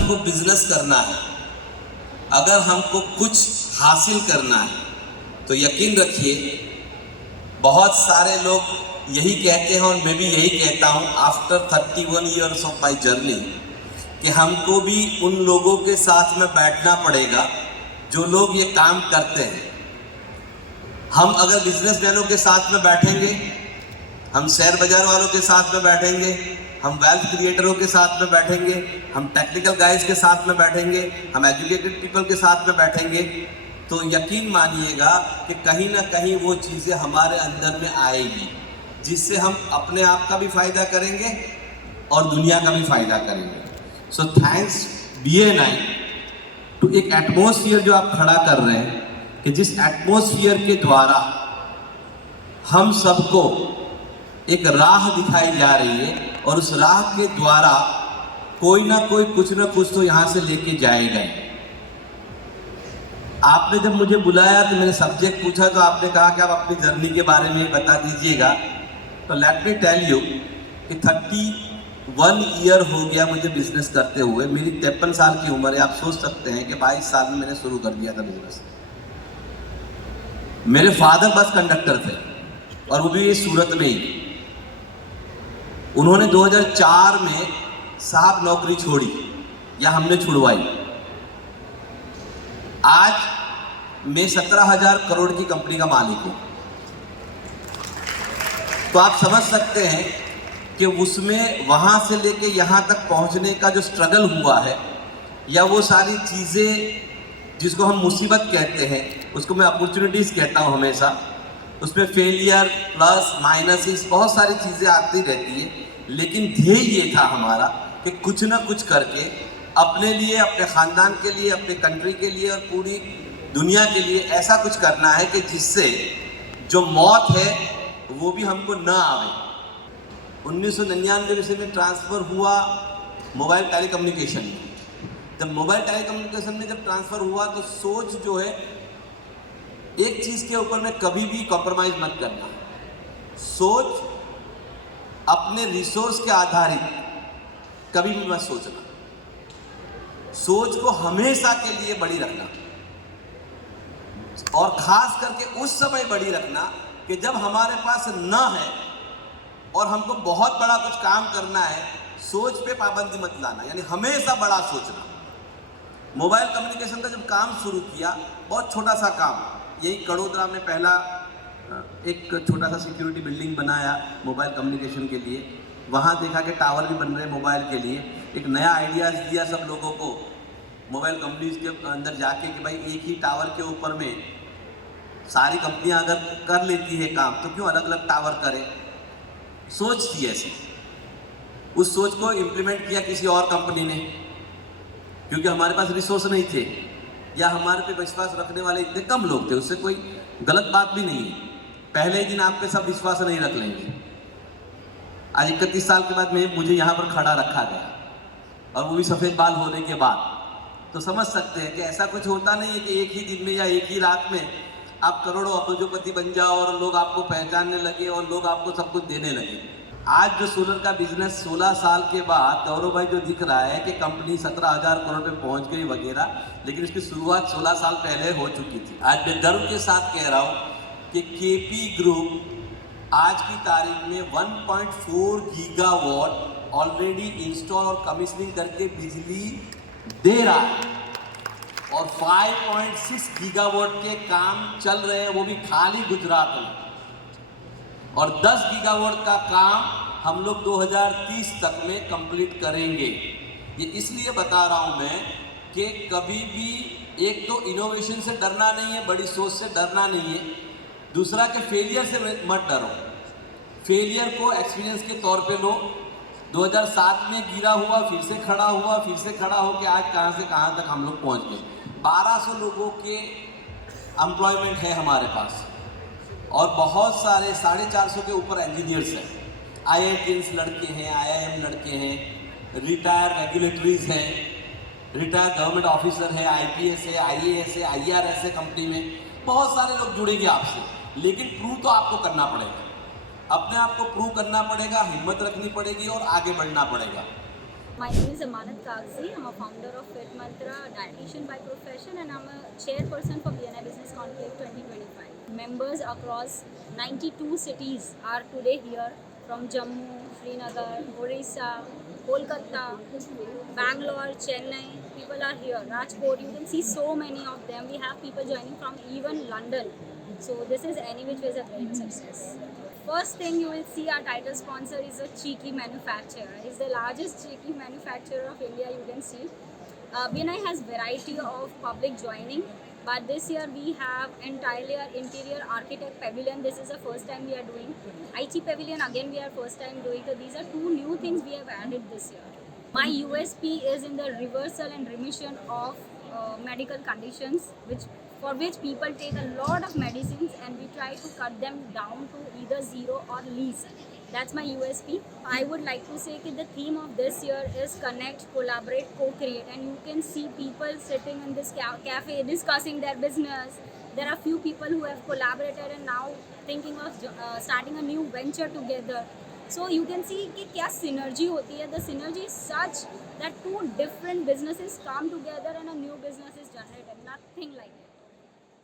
हमको बिजनेस करना है, अगर हमको कुछ हासिल करना है, तो यकीन रखिए बहुत सारे लोग यही कहते हैं और मैं भी यही कहता हूँ after 31 years of my journey कि हमको भी उन लोगों के साथ में बैठना पड़ेगा जो लोग ये काम करते हैं। हम अगर बिजनेसमैनों के साथ में बैठेंगे, हम शेयर बाजार वालों के साथ में बैठेंगे, हम वेल्थ क्रिएटरों के साथ में बैठेंगे, हम टेक्निकल गाइज के साथ में बैठेंगे, हम एजुकेटेड पीपल के साथ में बैठेंगे, तो यकीन मानिएगा कि कहीं ना कहीं वो चीज़ें हमारे अंदर में आएगी जिससे हम अपने आप का भी फायदा करेंगे और दुनिया का भी फायदा करेंगे। सो थैंक्स BA9 टू एक एटमॉस्फेयर जो आप खड़ा कर रहे हैं कि जिस एटमॉस्फेयर के द्वारा हम सबको एक राह दिखाई जा रही है और उस राह के द्वारा कोई ना कोई कुछ ना कुछ तो यहाँ से लेके जाएगा। आपने जब मुझे बुलाया तो मैंने सब्जेक्ट पूछा तो आपने कहा कि आप अपनी जर्नी के बारे में बता दीजिएगा। तो लेट मी टेल यू कि 31 ईयर हो गया मुझे बिजनेस करते हुए। मेरी 53 साल की उम्र है। आप सोच सकते हैं कि 22 साल में मैंने शुरू कर दिया था बिजनेस। मेरे फादर बस कंडक्टर थे और वो भी ये सूरत में ही। उन्होंने 2004 में साहब नौकरी छोड़ी या हमने छुड़वाई। आज मैं 17,000 करोड़ की कंपनी का मालिक हूं। तो आप समझ सकते हैं कि उसमें वहां से लेके यहां तक पहुंचने का जो स्ट्रगल हुआ है या वो सारी चीजें जिसको हम मुसीबत कहते हैं उसको मैं अपॉर्चुनिटीज कहता हूं हमेशा। उसमें फेलियर प्लस माइनस बहुत सारी चीजें आती रहती है, लेकिन ध्येय ये था हमारा कि कुछ ना कुछ करके अपने लिए, अपने खानदान के लिए, अपने कंट्री के लिए और पूरी दुनिया के लिए ऐसा कुछ करना है कि जिससे जो मौत है वो भी हमको न आवे। 1999 में ट्रांसफ़र हुआ मोबाइल टेलीकम्युनिकेशन में। जब मोबाइल टेलीकम्युनिकेशन में जब ट्रांसफ़र हुआ तो सोच जो है एक चीज़ के ऊपर में कभी भी कॉम्प्रोमाइज़ मत करना। सोच अपने रिसोर्स के आधारित कभी भी मत सोचना। सोच को हमेशा के लिए बड़ी रखना और खास करके उस समय बड़ी रखना कि जब हमारे पास न है और हमको बहुत बड़ा कुछ काम करना है। सोच पे पाबंदी मत लाना, यानी हमेशा बड़ा सोचना। मोबाइल कम्युनिकेशन का जब काम शुरू किया, बहुत छोटा सा काम, यही कड़ोदरा में पहला एक छोटा सा सिक्योरिटी बिल्डिंग बनाया मोबाइल कम्युनिकेशन के लिए। वहाँ देखा कि टावर भी बन रहे हैं मोबाइल के लिए। एक नया आइडियाज़ दिया सब लोगों को मोबाइल कंपनीज के अंदर जाके कि भाई एक ही टावर के ऊपर में सारी कंपनियां अगर कर लेती है काम तो क्यों अलग अलग टावर करें। सोच थी ऐसी। उस सोच को इम्प्लीमेंट किया किसी और कंपनी ने, क्योंकि हमारे पास रिसोर्स नहीं थे या हमारे पे विश्वास रखने वाले इतने कम लोग थे। उससे कोई गलत बात भी नहीं है। पहले ही दिन आप पे सब विश्वास नहीं रख लेंगे। आज 31 साल के बाद मुझे यहाँ पर खड़ा रखा गया और वो भी सफ़ेद बाल होने के बाद। तो समझ सकते हैं कि ऐसा कुछ होता नहीं है कि एक ही दिन में या एक ही रात में आप करोड़ों अरबोपति बन जाओ और लोग आपको पहचानने लगे और लोग आपको सब कुछ देने लगे। आज जो सोलर का बिजनेस 16 साल के बाद गौरव भाई जो दिख रहा है कि कंपनी 17,000 करोड़ पे पहुंच गई वगैरह, लेकिन इसकी शुरुआत 16 साल पहले हो चुकी थी। आज मैं गर्व के साथ कह रहा हूँ कि KP ग्रुप आज की तारीख में 1.4 गीगावाट ऑलरेडी इंस्टॉल और कमिश्निंग करके बिजली दे रहा है और 5.6 गीगावाट के काम चल रहे हैं, वो भी खाली गुजरात में। और 10 गीगावाट का काम हम लोग 2030 तक में कंप्लीट करेंगे। ये इसलिए बता रहा हूं मैं कि कभी भी एक तो इनोवेशन से डरना नहीं है, बड़ी सोच से डरना नहीं है। दूसरा कि फेलियर से मत डरो। फेलियर को एक्सपीरियंस के तौर पे लो। 2007 में गिरा हुआ, फिर से खड़ा हुआ, फिर से खड़ा होकर आज कहाँ से कहाँ तक हम लोग पहुँच गए। 1200 लोगों के एम्प्लॉयमेंट है हमारे पास और बहुत सारे 450 के ऊपर इंजीनियर्स हैं। IITs लड़के हैं, IIM लड़के हैं, रिटायर्ड रेगुलेटरीज हैं, रिटायर्ड गवर्नमेंट ऑफिसर है, IPS है, IAS है, IRS है। कंपनी में बहुत सारे लोग जुड़ेंगे आपसे, लेकिन प्रूव तो आपको करना पड़ेगा। अपने आप को प्रूव करना पड़ेगा, हिम्मत रखनी पड़ेगी और आगे बढ़ना पड़ेगा। My name is Amanat Kagzi. I'm a founder of Fit Mantra, a dietitian by profession, and I'm a chairperson for BNI Business Conclave 2025. Members across 92 cities are today here from Jammu, Srinagar, Orissa, Kolkata, Bangalore, Chennai. People are here. Rajkot, you can see so many of them. We have people joining from even London. So this is any which way is a great success. First thing you will see, our title sponsor is a cheeky manufacturer. It's the largest cheeky manufacturer of India, you can see. BNI has variety of public joining, but this year we have entirely our interior architect pavilion. This is the first time we are doing. IT pavilion again we are first time doing. So these are two new things we have added this year. My USP is in the reversal and remission of medical conditions, which people take a lot of medicines, and we try to cut them down to either zero or least. That's my USP. I would like to say that the theme of this year is connect, collaborate, co-create, and you can see people sitting in this cafe discussing their business. There are few people who have collaborated and now thinking of starting a new venture together. So you can see कि क्या synergy होती है. The synergy is such that two different businesses come together and a new business is generated. Nothing like it.